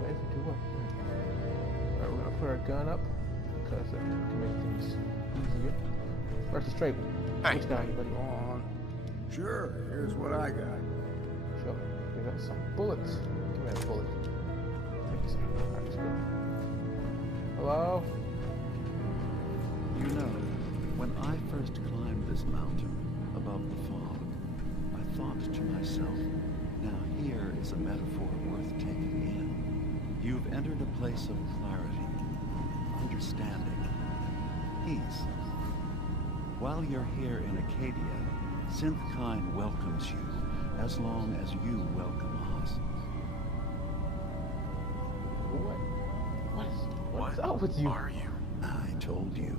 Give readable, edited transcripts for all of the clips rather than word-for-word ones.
have infantry what? Alright, we're gonna put our gun up because that can make things easier. Where's the straight one? Hey. Which guy, anybody on? Sure, here's what I got. Sure. We got some bullets. Give me a bullet. Thanks. Alright, let's go. Hello? You know, when I first climbed this mountain above the fog, I thought to myself, now here is a metaphor worth taking in. You've entered a place of clarity, understanding, peace. While you're here in Acadia, Synthkind welcomes you as long as you welcome us. What's up with you? Are you? I told you.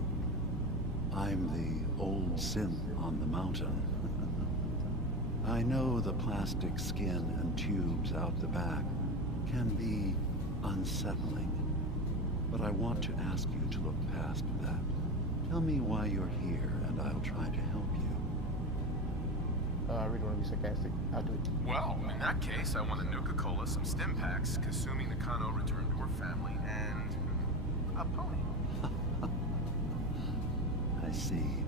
I'm the old synth on the mountain. I know the plastic skin and tubes out the back can be unsettling, but I want to ask you to look past that. Tell me why you're here, and I'll try to help you. I really want to be sarcastic. I'll do it. Well, in that case, I want a Nuka-Cola, some stim packs, Kasumi Nakano returned to her family, and a pony. I see.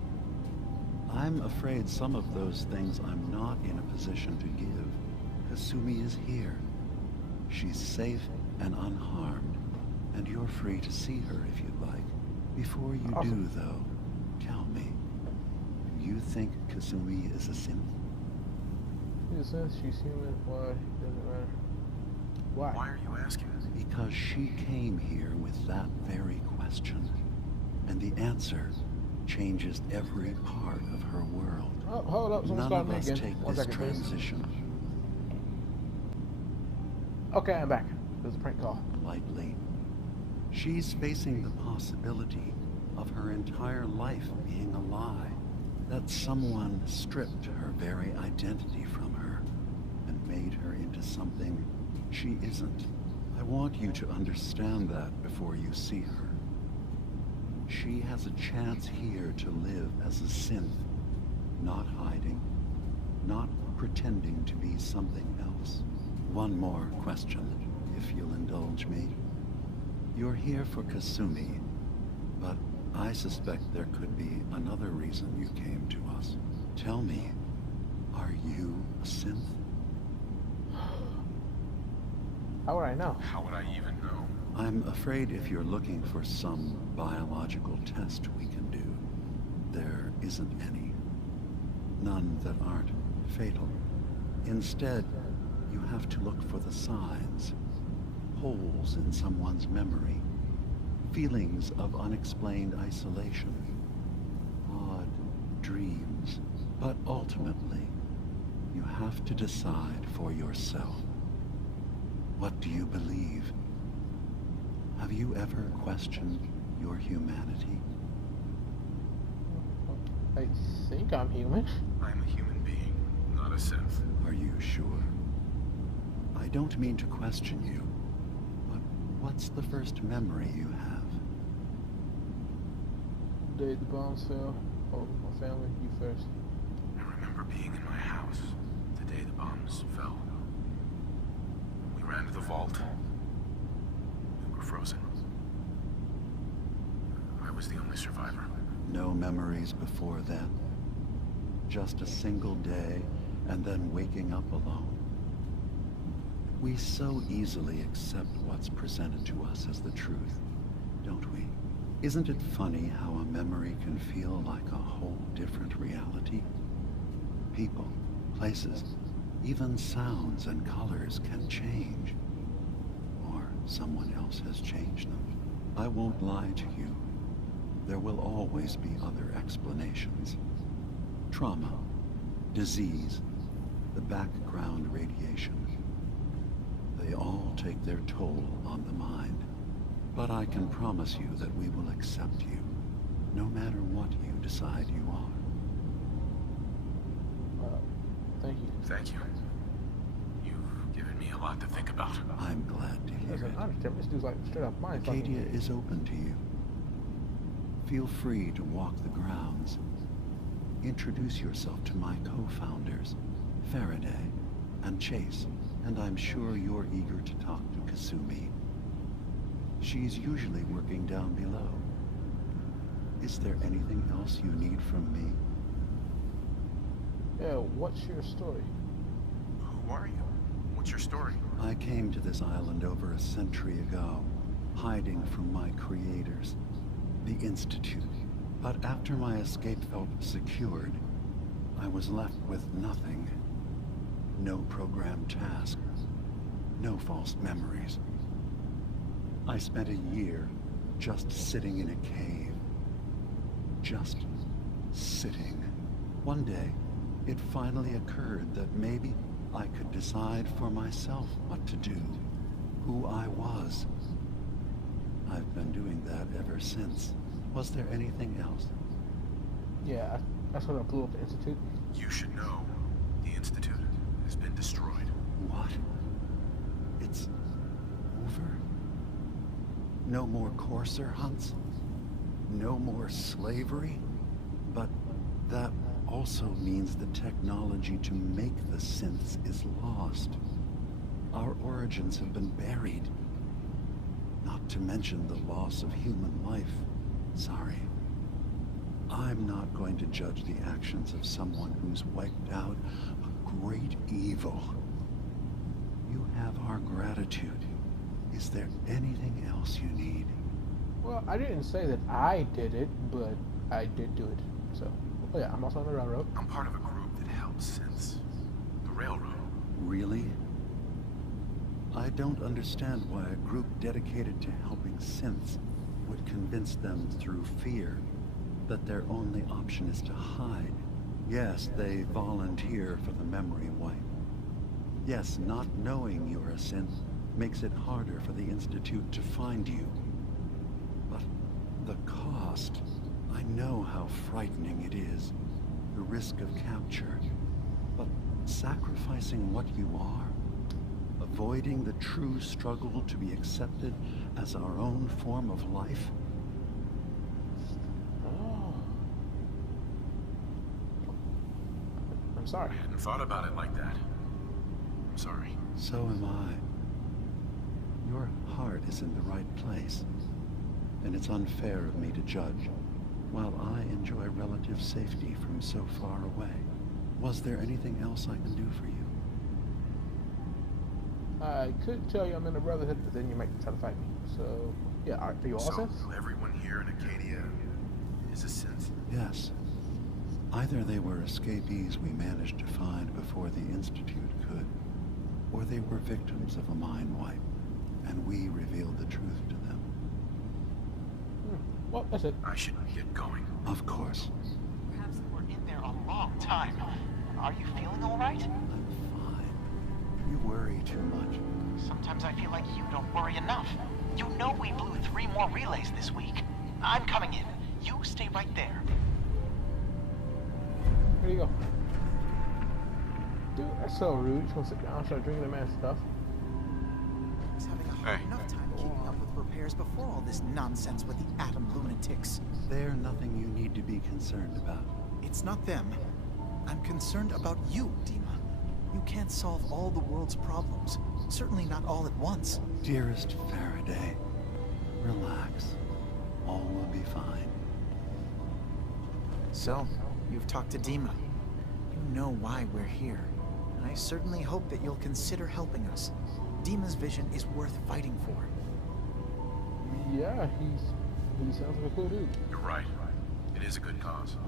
I'm afraid some of those things I'm not in a position to give. Kasumi is here. She's safe and unharmed, and you're free to see her if you'd like. Before you do, though, tell me, do you think Kasumi is a synth? She's a synth, she's human, why? Doesn't matter. Why? Why are you asking? Because she came here with that very question, and the answer changes every part of her world. Oh, hold up, someone None started of me us again. take One this second, please. transition Okay, I'm back. It was a prank call. lightly. She's facing the possibility of her entire life being a lie, that someone stripped her very identity from her and made her into something she isn't. I want you to understand that before you see her. She has a chance here to live as a synth, not hiding, not pretending to be something else. One more question, if you'll indulge me. You're here for Kasumi, but I suspect there could be another reason you came to us. Tell me, are you a synth? How would I know? How would I even know? I'm afraid if you're looking for some biological test we can do, there isn't any. None that aren't fatal. Instead, you have to look for the signs, holes in someone's memory, feelings of unexplained isolation, odd dreams. But ultimately, you have to decide for yourself. What do you believe? Have you ever questioned your humanity? I think I'm human. I'm a human being, not a synth. Are you sure? I don't mean to question you, but what's the first memory you have? The day the bombs fell. Oh, my family, you first. I remember being in my house the day the bombs fell. We ran to the vault. We were frozen. I was the only survivor. No memories before then? Just a single day, and then waking up alone? We so easily accept what's presented to us as the truth, don't we? Isn't it funny how a memory can feel like a whole different reality? People, places, even sounds and colors can change. Or someone else has changed them. I won't lie to you. There will always be other explanations. Trauma, disease, the background radiation. They all take their toll on the mind. But I can promise you that we will accept you, no matter what you decide you are. Thank you. Thank you. You've given me a lot to think about. I'm glad to hear Listen, I it. understand. This dude's like straight up mind Acadia is open to you. Feel free to walk the grounds. Introduce yourself to my co-founders, Faraday and Chase, and I'm sure you're eager to talk to Kasumi she's usually working down below. Is there anything else you need from me? Yeah, what's your story? Who are you? What's your story? I came to this island over a century ago, hiding from my creators, the Institute. But after my escape felt secured, I was left with nothing. No programmed task. No false memories. I spent a year just sitting in a cave. Just sitting. One day, it finally occurred that maybe I could decide for myself what to do, who I was. I've been doing that ever since. Was there anything else? Yeah, that's when I blew up the Institute. You should know. The Institute has been destroyed. What? It's over? No more courser hunts? No more slavery? But that also means the technology to make the synths is lost. Our origins have been buried. Not to mention the loss of human life. Sorry. I'm not going to judge the actions of someone who's wiped out a great evil. You have our gratitude. Is there anything else you need? Well, I didn't say that I did it, but I did do it. So, oh yeah, I'm also on the railroad. I'm part of a group that helps synths. The railroad. Really? I don't understand why a group dedicated to helping synths would convince them through fear that their only option is to hide. Yes, they volunteer for the memory wipe. Yes, not knowing you're a synth makes it harder for the Institute to find you. But the cost, I know how frightening it is. The risk of capture. But sacrificing what you are, avoiding the true struggle to be accepted as our own form of life. Oh. I'm sorry. I hadn't thought about it like that. I'm sorry. So am I. Your heart is in the right place, and it's unfair of me to judge, while I enjoy relative safety from so far away. Was there anything else I can do for you? I could tell you I'm in the Brotherhood, but then you might try to fight me. So, yeah, are you all So, synths? everyone here in Acadia is a synth? Yes. Either they were escapees we managed to find before the Institute could, or they were victims of a mind wipe, and we revealed the truth to them. Well, that's it. I should get going. Of course. Perhaps we're in there a long time. Are you feeling all right? I'm fine. You worry too much. Sometimes I feel like you don't worry enough. You know we blew 3 more relays this week. I'm coming in. You stay right there. Here you go. Dude, that's so rude. Just gonna sit down and start drinking the man's stuff. I was having a hard enough time keeping up with repairs before all this nonsense with the atom lunatics. They're nothing you need to be concerned about. It's not them. I'm concerned about you, Dima. You can't solve all the world's problems. Certainly not all at once. Dearest Faraday, relax. All will be fine. So, you've talked to Dima. You know why we're here. And I certainly hope that you'll consider helping us. Dima's vision is worth fighting for. Yeah, he sounds like a cool dude. You're right. It is a good cause.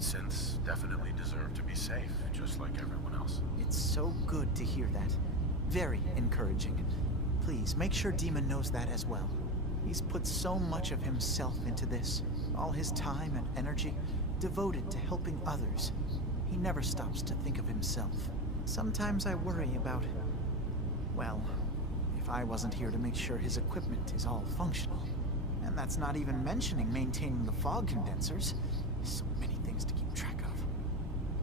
Synths definitely deserve to be safe, just like everyone else. It's so good to hear that. Very encouraging. Please, make sure Dima knows that as well. He's put so much of himself into this. All his time and energy devoted to helping others. He never stops to think of himself. Sometimes I worry about, well, if I wasn't here to make sure his equipment is all functional. And that's not even mentioning maintaining the fog condensers. So many things to keep track of.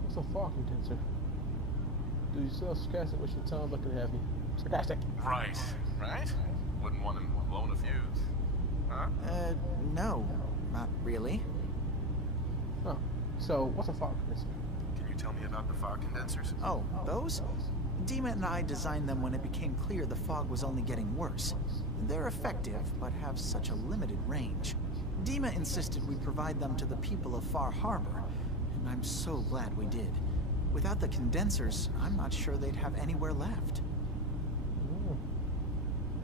What's a fog condenser? Do you still sarcastic with your tongue looking at me? Sarcastic. Right. Right? Wouldn't want him blowing a fuse. Huh? No, not really. Oh, so what's a fog condenser? Can you tell me about the fog condensers? Oh, those? Dima and I designed them when it became clear the fog was only getting worse. They're effective, but have such a limited range. Dima insisted we provide them to the people of Far Harbor, and I'm so glad we did. Without the condensers, I'm not sure they'd have anywhere left.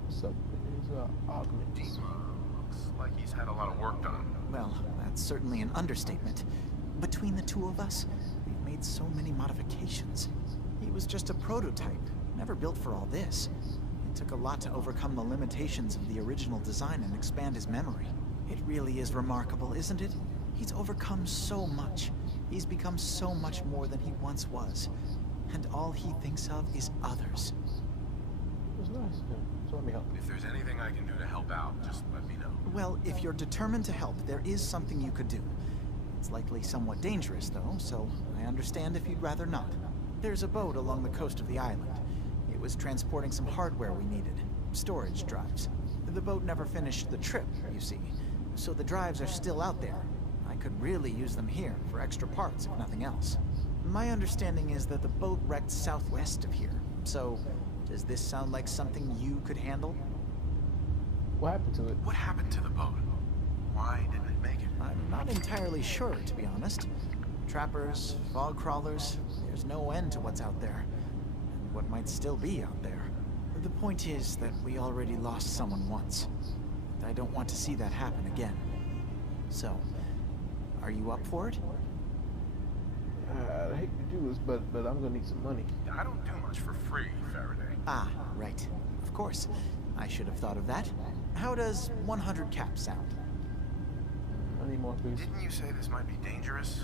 So, there's augment. Looks like he's had a lot of work done. Well, that's certainly an understatement. Between the two of us, we've made so many modifications. He was just a prototype, never built for all this. It took a lot to overcome the limitations of the original design and expand his memory. It really is remarkable, isn't it? He's overcome so much. He's become so much more than he once was. And all he thinks of is others. It was nice. Yeah. So let me help. If there's anything I can do to help out, just let me know. Well, if you're determined to help, there is something you could do. It's likely somewhat dangerous, though, so I understand if you'd rather not. There's a boat along the coast of the island. It was transporting some hardware we needed. Storage drives. The boat never finished the trip, you see. So the drives are still out there. I could really use them here for extra parts, if nothing else. My understanding is that the boat wrecked southwest of here. So, does this sound like something you could handle? What happened to it? What happened to the boat? Why didn't it make it? I'm not entirely sure, to be honest. Trappers, fog crawlers, there's no end to what's out there. And what might still be out there. The point is that we already lost someone once. I don't want to see that happen again. So, are you up for it? I hate to do this, but I'm gonna need some money. I don't do much for free, Faraday. Ah, right. Of course. I should have thought of that. How does 100 caps sound? I need more, please. Didn't you say this might be dangerous?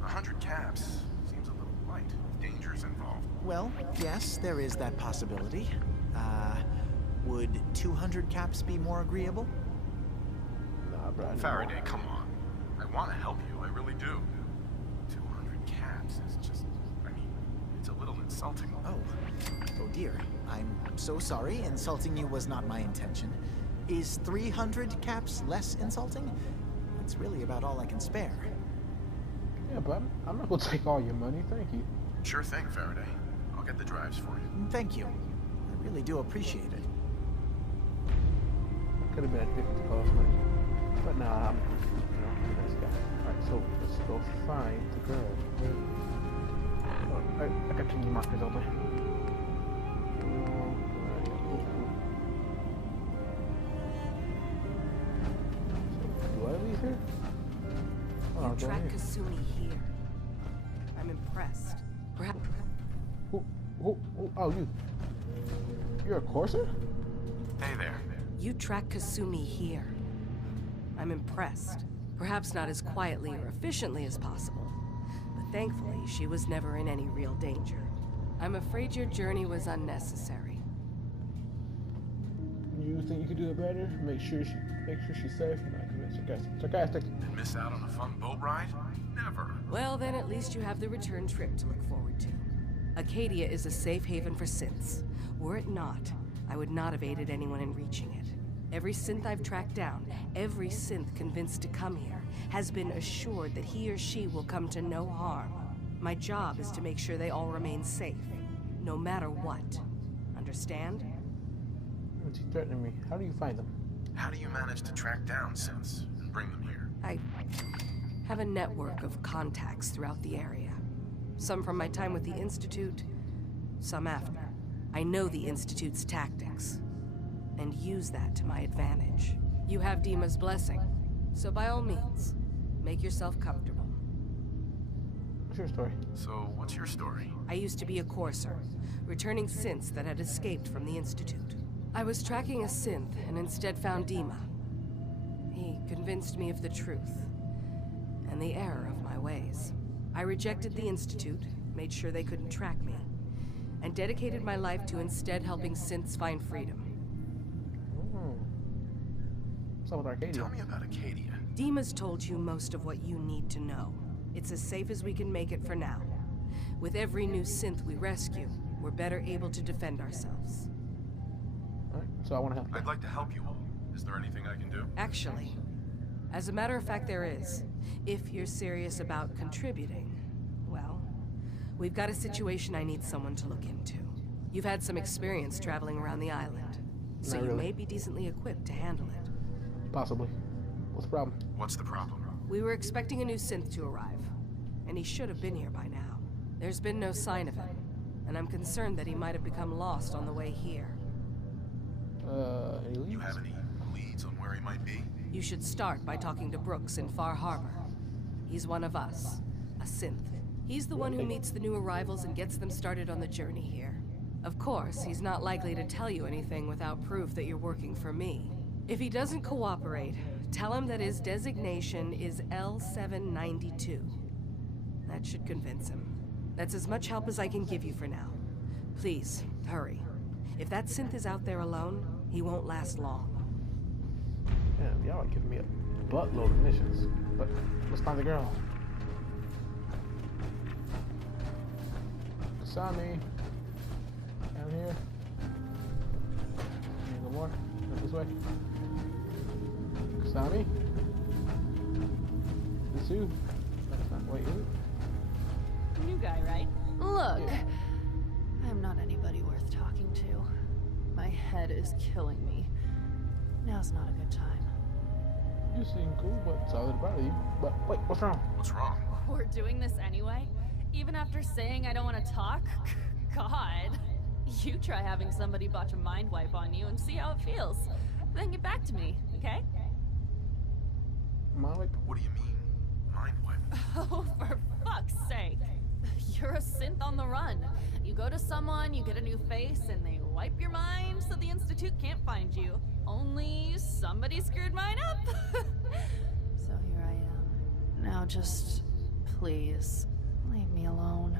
100 caps seems a little light. Dangers involved. Well, yes, there is that possibility. Would 200 caps be more agreeable? Nah, bro. I need Faraday, more. come on. I want to help you, I really do. 200 caps is just, I mean, it's a little insulting. Oh dear. I'm so sorry. Insulting you was not my intention. Is 300 caps less insulting? That's really about all I can spare. Yeah, but I'm not gonna take all your money. Thank you. Sure thing, Faraday. I'll get the drives for you. Thank you. I really do appreciate it. Could have been a different cost money, but nah, I'm a nice guy. Alright, so let's go find the girl. Oh, I got too many markers open. Do I leave here? Oh, You go track here. Kasumi here. I'm impressed. Perhaps Oh, you. You're a courser? Hey there. you track Kasumi here. I'm impressed. Perhaps not as quietly or efficiently as possible, but thankfully she was never in any real danger. I'm afraid your journey was unnecessary. You think you could do it better? Make sure she's safe. Nah, sarcastic. And miss out on a fun boat ride? Never. Well, then at least you have the return trip to look forward to. Acadia is a safe haven for synths. Were it not, I would not have aided anyone in reaching it. Every synth I've tracked down, every synth convinced to come here, has been assured that he or she will come to no harm. My job is to make sure they all remain safe, no matter what. Understand? She's threatening me. How do you find them? How do you manage to track down synths and bring them here? I have a network of contacts throughout the area. Some from my time with the Institute, some after. I know the Institute's tactics, and use that to my advantage. You have Dima's blessing, so by all means, make yourself comfortable. What's your story? So, what's your story? I used to be a courser, returning synths that had escaped from the Institute. I was tracking a synth and instead found Dima. He convinced me of the truth, and the error of my ways. I rejected the Institute, made sure they couldn't track me, and dedicated my life to instead helping synths find freedom. What's up with Arcadia? Tell me about Acadia. Dima's told you most of what you need to know. It's as safe as we can make it for now. With every new synth we rescue, we're better able to defend ourselves. Alright, so I want to help you. I'd like to help you all. Is there anything I can do? Actually, as a matter of fact, there is. If you're serious about contributing, well, we've got a situation I need someone to look into. You've had some experience traveling around the island. so Not you really. may be decently equipped to handle it. Possibly. What's the problem? What's the problem? We were expecting a new synth to arrive, and he should have been here by now. There's been no sign of him, and I'm concerned that he might have become lost on the way here. Any leads? You have any leads on where he might be? You should start by talking to Brooks in Far Harbor. He's one of us, a synth. He's the one who meets the new arrivals and gets them started on the journey here. Of course, he's not likely to tell you anything without proof that you're working for me. If he doesn't cooperate, tell him that his designation is L792. That should convince him. That's as much help as I can give you for now. Please, hurry. If that synth is out there alone, he won't last long. Damn, y'all are giving me a buttload of missions. But let's find the girl. Kasami. Down here. No more. Go this way. Kasami? This you? That's not wait, is it? New guy, right? Look, Yeah. I'm not anybody worth talking to. My head is killing me. Now's not a good time. You seem cool, but sorry to bother you. But wait, what's wrong? What's wrong? We're doing this anyway? Even after saying I don't want to talk? God. You try having somebody botch a mind wipe on you and see how it feels. Then get back to me, okay? Malik? What do you mean? Mind wipe? Oh, for fuck's sake. You're a synth on the run. You go to someone, you get a new face, and they wipe your mind so the Institute can't find you. Only somebody screwed mine up. So here I am. Now just, please, leave me alone.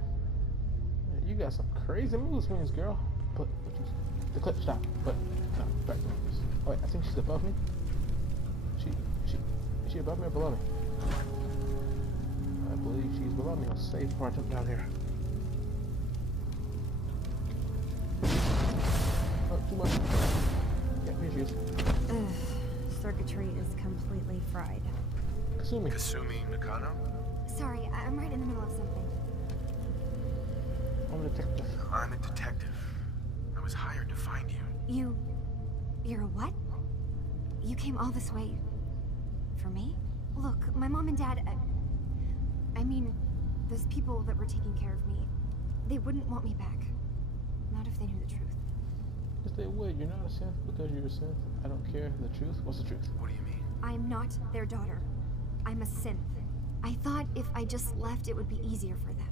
You got some crazy mood swings, girl. But the clip stop. But no, back to this. Oh wait, I think she's above me. Is she above me or below me? I believe she's below me. I'll save before I jump down here. Oh, too much. Yeah, here she is. Ugh, circuitry is completely fried. Kasumi. Kasumi Nakano? Sorry, I'm right in the middle of something. I'm a detective. I'm a detective. I was hired to find you. You're a what? You came all this way for me? Look, my mom and dad, I mean, those people that were taking care of me, they wouldn't want me back. Not if they knew the truth. Yes, they would. You're not a synth because you're a synth. I don't care the truth. What's the truth? What do you mean? I'm not their daughter. I'm a synth. I thought if I just left, it would be easier for them.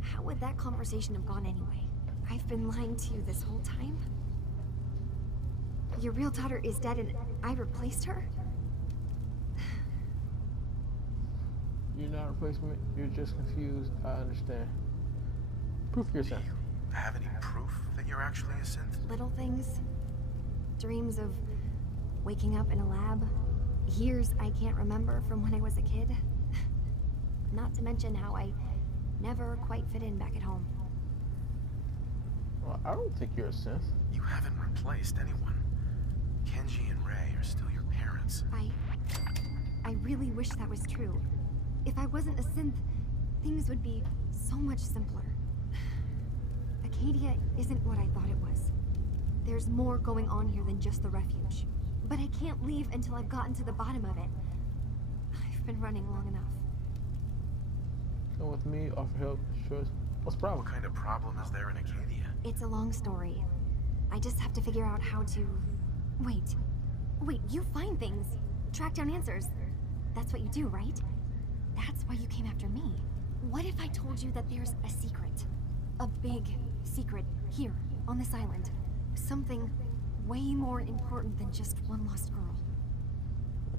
How would that conversation have gone anyway? I've been lying to you this whole time? Your real daughter is dead and I replaced her? You're not a replacement. You're just confused. I understand. Proof you're a Do synth. you have any proof that you're actually a synth? Little things. Dreams of waking up in a lab. Years I can't remember from when I was a kid. Not to mention how I never quite fit in back at home. Well, I don't think you're a synth. You haven't replaced anyone. Kenji and Ray are still your parents. I really wish that was true. If I wasn't a synth, things would be so much simpler. Acadia isn't what I thought it was. There's more going on here than just the refuge. But I can't leave until I've gotten to the bottom of it. I've been running long enough. Come with me, offer help, sure. What's the problem? What kind of problem is there in Acadia? It's a long story. I just have to figure out how to... Wait, you find things. Track down answers. That's what you do, right? That's why you came after me. What if I told you that there's a secret? A big secret here, on this island. Something way more important than just one lost girl.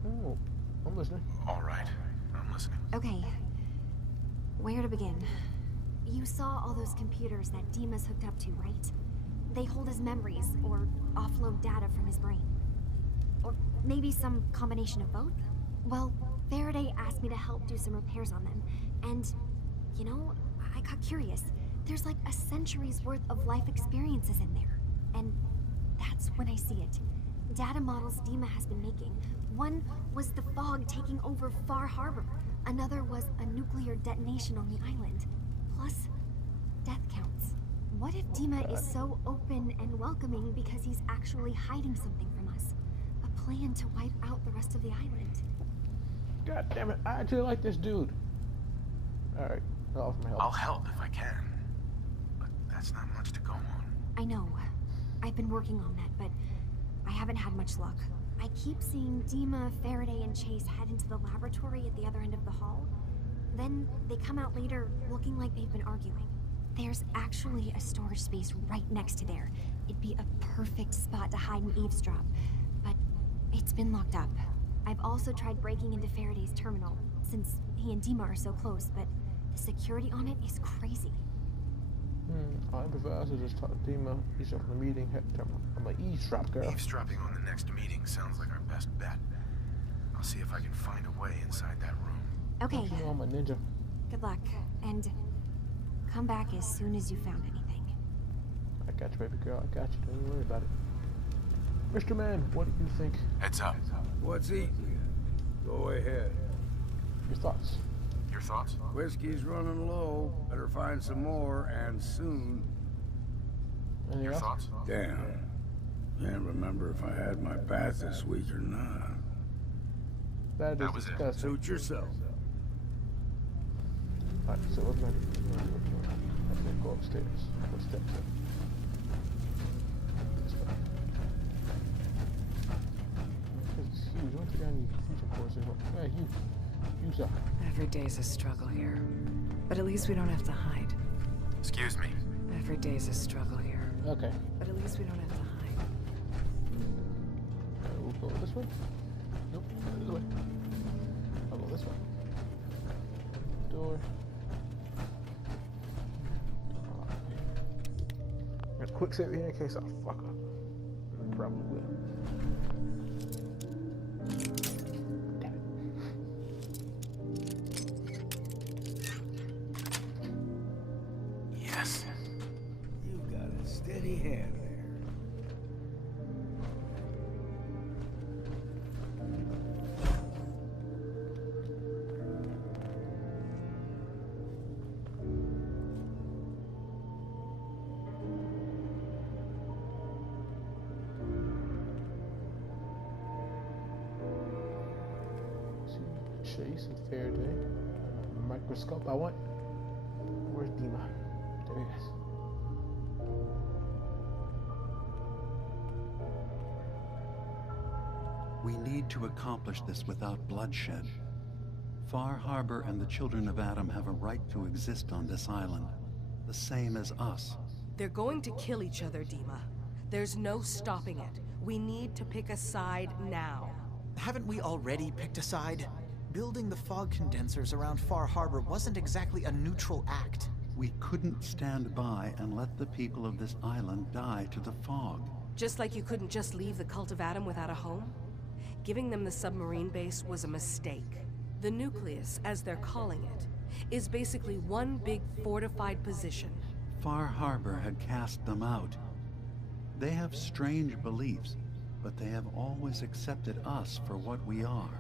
Oh, I'm listening. All right, I'm listening. Okay. Where to begin? You saw all those computers that Dima's hooked up to, right? They hold his memories, or offload data from his brain. Or maybe some combination of both? Well, Faraday asked me to help do some repairs on them, and, you know, I got curious. There's like a century's worth of life experiences in there. And that's when I see it. Data models Dima has been making. One was the fog taking over Far Harbor. Another was a nuclear detonation on the island. Plus, death counts. What if Dima is so open and welcoming because he's actually hiding something from us? A plan to wipe out the rest of the island. God damn it, I actually like this dude. Alright, I'll offer my help. I'll help if I can. But that's not much to go on. I know. I've been working on that, but I haven't had much luck. I keep seeing Dima, Faraday, and Chase head into the laboratory at the other end of the hall. Then they come out later looking like they've been arguing. There's actually a storage space right next to there. It'd be a perfect spot to hide and eavesdrop, but it's been locked up. I've also tried breaking into Faraday's terminal, since he and Dima are so close, but the security on it is crazy. I prefer to just talk to Dima. He's up in the meeting. I'm an eavesdrop girl. Eavesdropping on the next meeting sounds like our best bet. I'll see if I can find a way inside that room. Okay. You know I'm a ninja. Good luck, and come back as soon as you found anything. I got you, baby girl. I got you. Don't worry about it. Mr. Man, what do you think? Heads up. What's eating you? Go ahead. Your thoughts? Your thoughts? Whiskey's running low. Better find some more, and soon. Anything Your else? thoughts? Damn. Can't remember if I had my bath this week or not. That is was it. disgusting. Suit yourself. Alright, so we're gonna go upstairs. What steps up? This way. It's huge. Once again, future courses. Yeah, you suck. Every day's a struggle here. But at least we don't have to hide. Excuse me. Every day's a struggle here. Okay. But at least we don't have to hide. We'll go this way. Nope, this way. I'll go this way. Door. A quick save here in case I fuck up. I probably will. Damn it. Yes. You've got a steady hand there. Chase and Faraday. Microscope. I want. Where's Dima? There he is. We need to accomplish this without bloodshed. Far Harbor and the children of Adam have a right to exist on this island, the same as us. They're going to kill each other, Dima. There's no stopping it. We need to pick a side now. Haven't we already picked a side? Building the fog condensers around Far Harbor wasn't exactly a neutral act. We couldn't stand by and let the people of this island die to the fog. Just like you couldn't just leave the Cult of Adam without a home? Giving them the submarine base was a mistake. The nucleus, as they're calling it, is basically one big fortified position. Far Harbor had cast them out. They have strange beliefs, but they have always accepted us for what we are.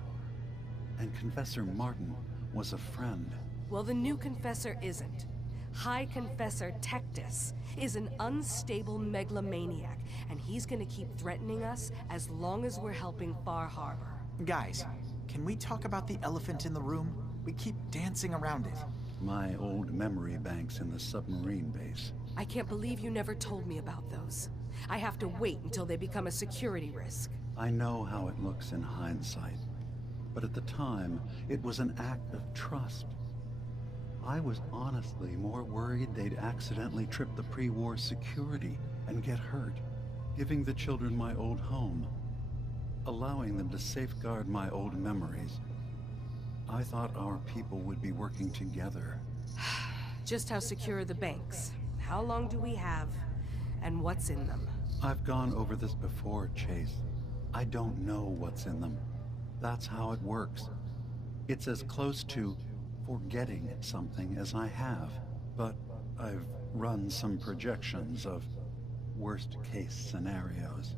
And Confessor Martin was a friend. Well, the new Confessor isn't. High Confessor Tectus is an unstable megalomaniac, and he's gonna keep threatening us as long as we're helping Far Harbor. Guys, can we talk about the elephant in the room? We keep dancing around it. My old memory banks in the submarine base. I can't believe you never told me about those. I have to wait until they become a security risk. I know how it looks in hindsight, but at the time, it was an act of trust. I was honestly more worried they'd accidentally trip the pre-war security and get hurt, giving the children my old home, allowing them to safeguard my old memories. I thought our people would be working together. Just how secure are the banks? How long do we have? And what's in them? I've gone over this before, Chase. I don't know what's in them. That's how it works. It's as close to forgetting something as I have, but I've run some projections of worst-case scenarios.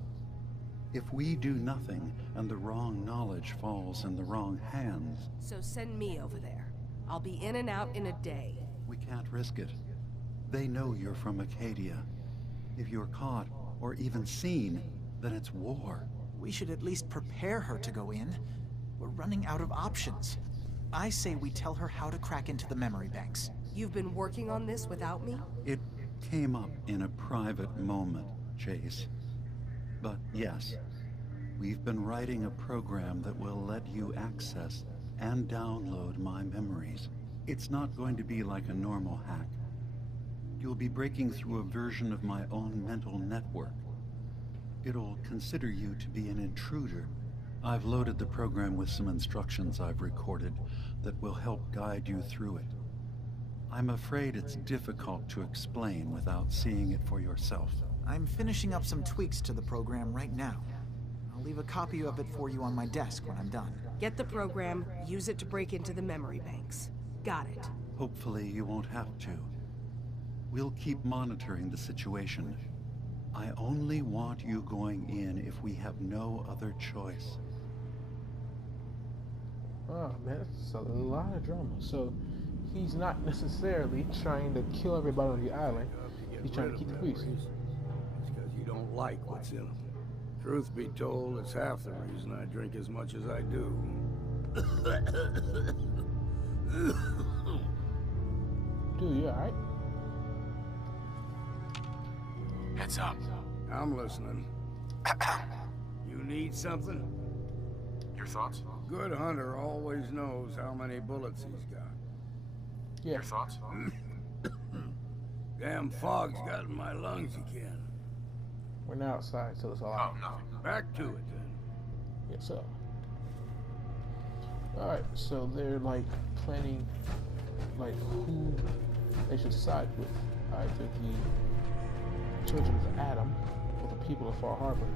If we do nothing and the wrong knowledge falls in the wrong hands... So send me over there. I'll be in and out in a day. We can't risk it. They know you're from Acadia. If you're caught, or even seen, then it's war. We should at least prepare her to go in. We're running out of options. I say we tell her how to crack into the memory banks. You've been working on this without me? It came up in a private moment, Chase. But yes, we've been writing a program that will let you access and download my memories. It's not going to be like a normal hack. You'll be breaking through a version of my own mental network. It'll consider you to be an intruder. I've loaded the program with some instructions I've recorded that will help guide you through it. I'm afraid it's difficult to explain without seeing it for yourself. I'm finishing up some tweaks to the program right now. I'll leave a copy of it for you on my desk when I'm done. Get the program, use it to break into the memory banks. Got it. Hopefully you won't have to. We'll keep monitoring the situation. I only want you going in if we have no other choice. Oh man, that's a lot of drama. So he's not necessarily trying to kill everybody on the island. He's trying to keep the peace. It's because you don't like what's in them. Truth be told, it's half the reason I drink as much as I do. Dude, you alright? Heads up. I'm listening. You need something? Your thoughts? Good hunter always knows how many bullets he's got. Yeah. Your thoughts? Damn fog's got in my lungs again. We're now outside, so it's all Oh, out. nothing. Back to it then. Yes, sir. Alright, so they're like planning like who they should side with. Either the children of Adam or the people of Far Harbor.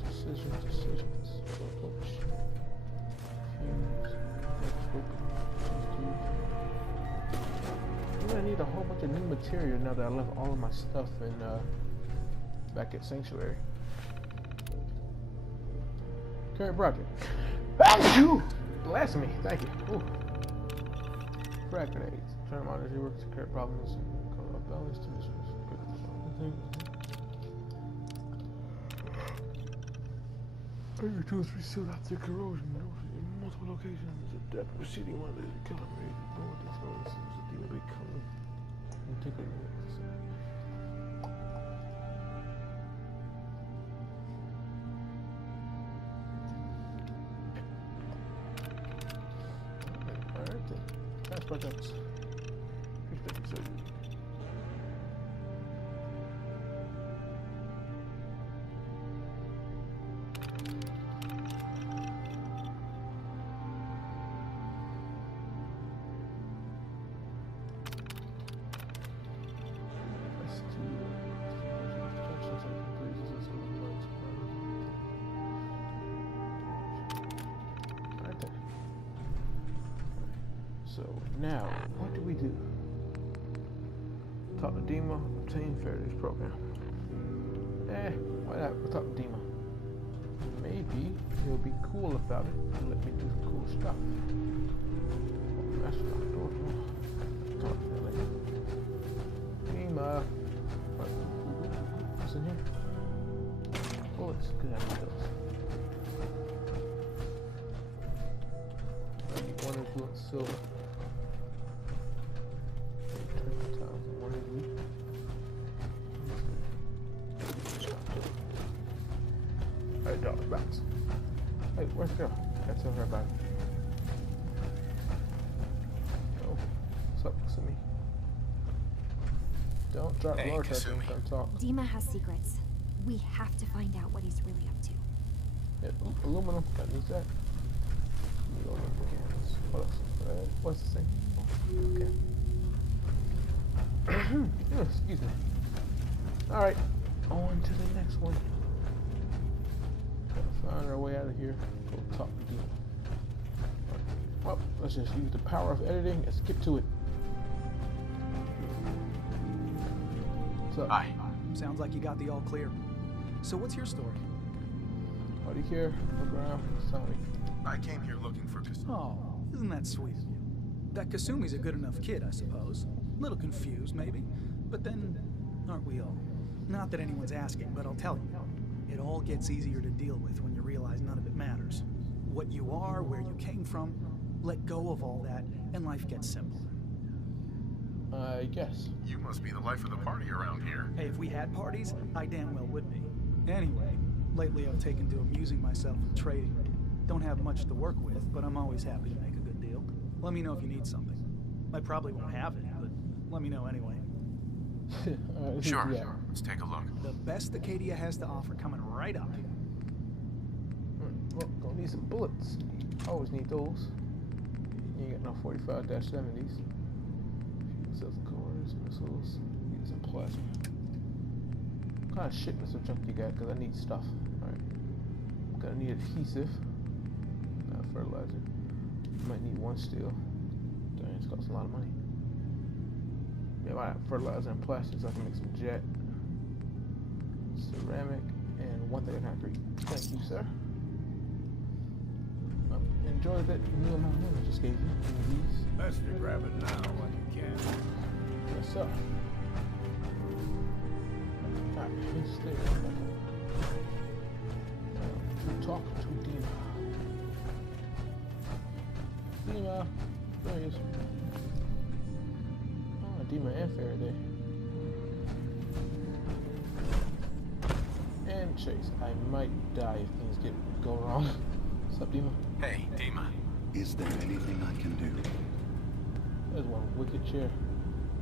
Decisions. Approach. Fuse. I'm gonna need a whole bunch of new material now that I left all of my stuff in back at Sanctuary. Current project. Achoo! Blast me, thank you. Ooh. Frag grenades. Turn on energy works to current problems. Balance to Every 2 or 3 sealed after corrosion in multiple locations. The depth proceeding one of the killer rate. No one explodes as the demon become integrated. Alright then. That's projects. So now, what do we do? Talk to Dima, obtain Faraday's program. Why not? We'll talk to Dima. Maybe he'll be cool about it and let me do some cool stuff. That's not door. Talk to him later. Dima. What's in here? Bullets. Good idea. One influence silver. $8 bounce. Hey, where's the girl? I tell her about it. Oh, what's up, Kasumi? Don't drop Hey, lower touch Kasumi. and come talk. Dima has secrets. We have to find out what he's really up to. Yeah, aluminum. That needs that. Aluminum cans. What else? What's this thing? Okay. Excuse me. Alright, on to the next one. Gotta find our way out of here. Go talk to Dima. Well, let's just use the power of editing and skip to it. What's up? Hi. Sounds like you got the all clear. So what's your story? Why do you care? Look around. Tell me. I came here looking for Kasumi. Oh, isn't that sweet of you? That Kasumi's a good enough kid, I suppose. Little confused, maybe. But then, aren't we all? Not that anyone's asking, but I'll tell you. It all gets easier to deal with when you realize none of it matters. What you are, where you came from, let go of all that, and life gets simple. I guess. You must be the life of the party around here. Hey, if we had parties, I damn well would be. Anyway, lately I've taken to amusing myself with trading. Don't have much to work with, but I'm always happy to make a good deal. Let me know if you need something. I probably won't have it, but let me know anyway. Sure, Yeah. let's take a look. The best Acadia has to offer coming right up. Well, gonna need some bullets. Always need those. You ain't got no 45-70s. Cells, cores, missiles. Need some plasma. What kind of shit missile junk you got? Because I need stuff. Alright. Gonna need adhesive. Not fertilizer. Might need one steel. Dang, it's costs a lot of money. Yeah, I have fertilizer and plastic so I can make some jet. Ceramic and one thing of concrete. Thank you, sir. Enjoy that new amount of money I just gave you. These. Best to grab it now when you can. Yes, sir. Alright, let's stay to talk to Dima. Dima, there he is. Oh, Dima and Faraday. And Chase. I might die if things go wrong. What's up, Dima? Hey, Dima. Is there anything I can do? There's one wicked chair.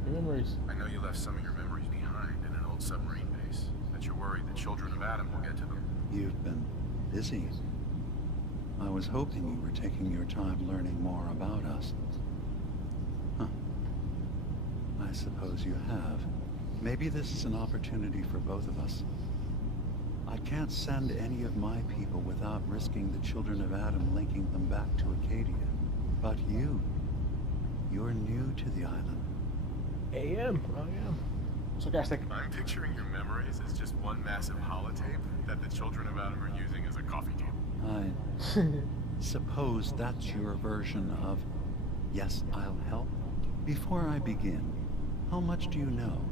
Your memories. I know you left some of your memories behind in an old submarine base. But you're worried the children of Adam will get to them. You've been busy. I was hoping you were taking your time learning more about us. Huh. I suppose you have. Maybe this is an opportunity for both of us. I can't send any of my people without risking the children of Adam linking them back to Acadia. But you're new to the island. I am. Sarcastic. I'm picturing your memories as just one massive holotape that the children of Adam are using as a coffee table. I suppose that's your version of, yes, I'll help? Before I begin, how much do you know?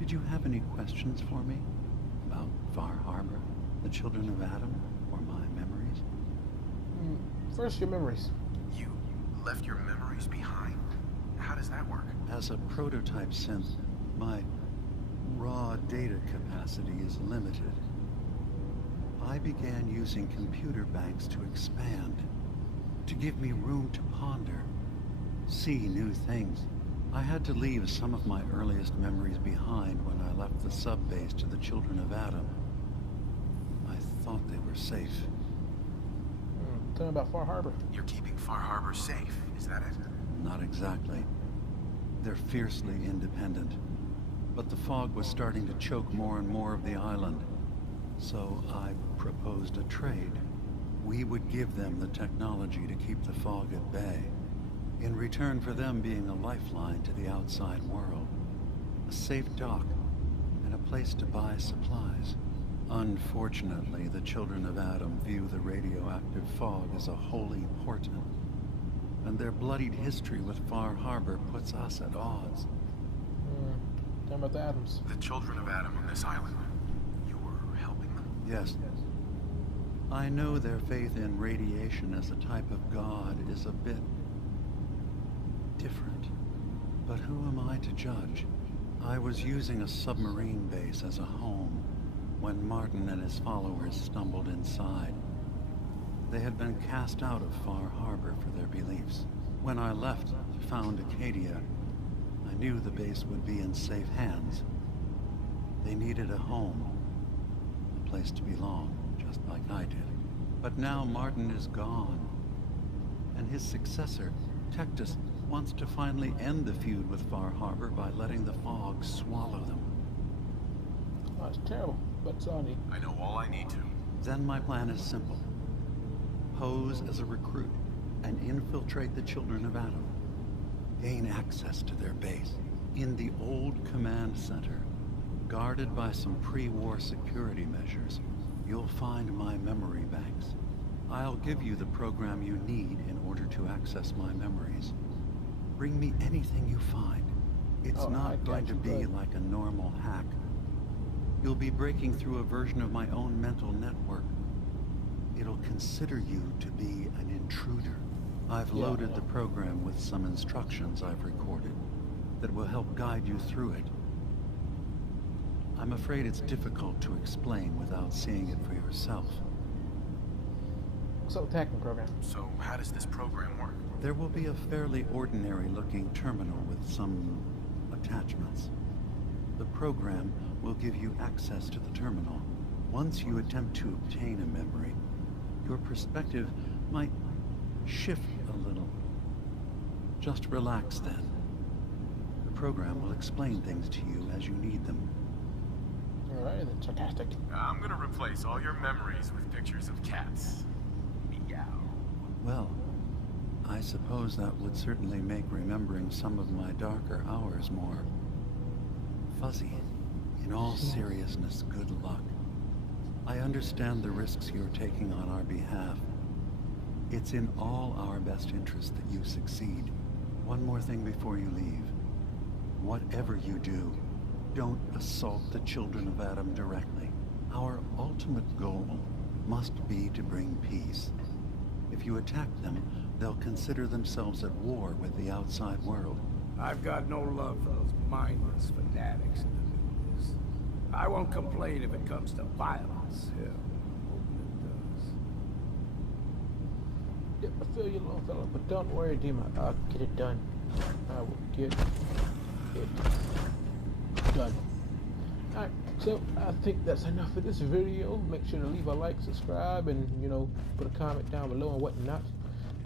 Did you have any questions for me? About Far Harbor, the children of Adam, or my memories? First, your memories. You left your memories behind? How does that work? As a prototype synth, my raw data capacity is limited. I began using computer banks to expand, to give me room to ponder, see new things. I had to leave some of my earliest memories behind when I left the sub-base to the children of Adam. I thought they were safe. Tell me about Far Harbor. You're keeping Far Harbor safe, is that it? Not exactly. They're fiercely independent. But the fog was starting to choke more and more of the island. So I proposed a trade. We would give them the technology to keep the fog at bay, in return for them being a lifeline to the outside world. A safe dock, and a place to buy supplies. Unfortunately, the children of Adam view the radioactive fog as a holy portent, and their bloodied history with Far Harbor puts us at odds. Tell me about the Adams. The children of Adam on this island. You were helping them? Yes. I know their faith in radiation as a type of god is a bit different. But who am I to judge? I was using a submarine base as a home when Martin and his followers stumbled inside. They had been cast out of Far Harbor for their beliefs. When I left to found Acadia, I knew the base would be in safe hands. They needed a home, a place to belong, just like I did. But now Martin is gone, and his successor, Tectus, wants to finally end the feud with Far Harbor by letting the fog swallow them. Oh, it's terrible, but it's all I need. I know all I need to. Then my plan is simple. Pose as a recruit and infiltrate the children of Adam. Gain access to their base in the old command center. Guarded by some pre-war security measures, you'll find my memory banks. I'll give you the program you need in order to access my memories. Bring me anything you find. It's Oh, I not got going to you, be bud. like a normal hack. You'll be breaking through a version of my own mental network. It'll consider you to be an intruder. I've Yeah, loaded yeah. the program with some instructions I've recorded that will help guide you through it. I'm afraid it's difficult to explain without seeing it for yourself. So attacking program. So how does this program work? There will be a fairly ordinary-looking terminal with some attachments. The program will give you access to the terminal. Once you attempt to obtain a memory, your perspective might shift a little. Just relax then. The program will explain things to you as you need them. Alright, that's fantastic. I'm gonna replace all your memories with pictures of cats. Meow. Well, I suppose that would certainly make remembering some of my darker hours more fuzzy. In all seriousness, good luck. I understand the risks you're taking on our behalf. It's in all our best interest that you succeed. One more thing before you leave. Whatever you do, don't assault the children of Adam directly. Our ultimate goal must be to bring peace. If you attack them, they'll consider themselves at war with the outside world. I've got no love for those mindless fanatics in the news. I won't complain if it comes to violence. Hell, I'm hoping it does. Yep, I feel you, little fella, but don't worry, Dima. I'll get it done. I will get it done. Alright, so I think that's enough for this video. Make sure to leave a like, subscribe, and, you know, put a comment down below and whatnot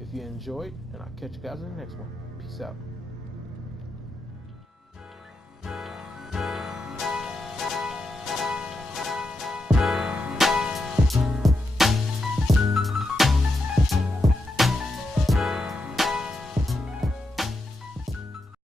if you enjoyed. And I'll catch you guys in the next one. Peace out.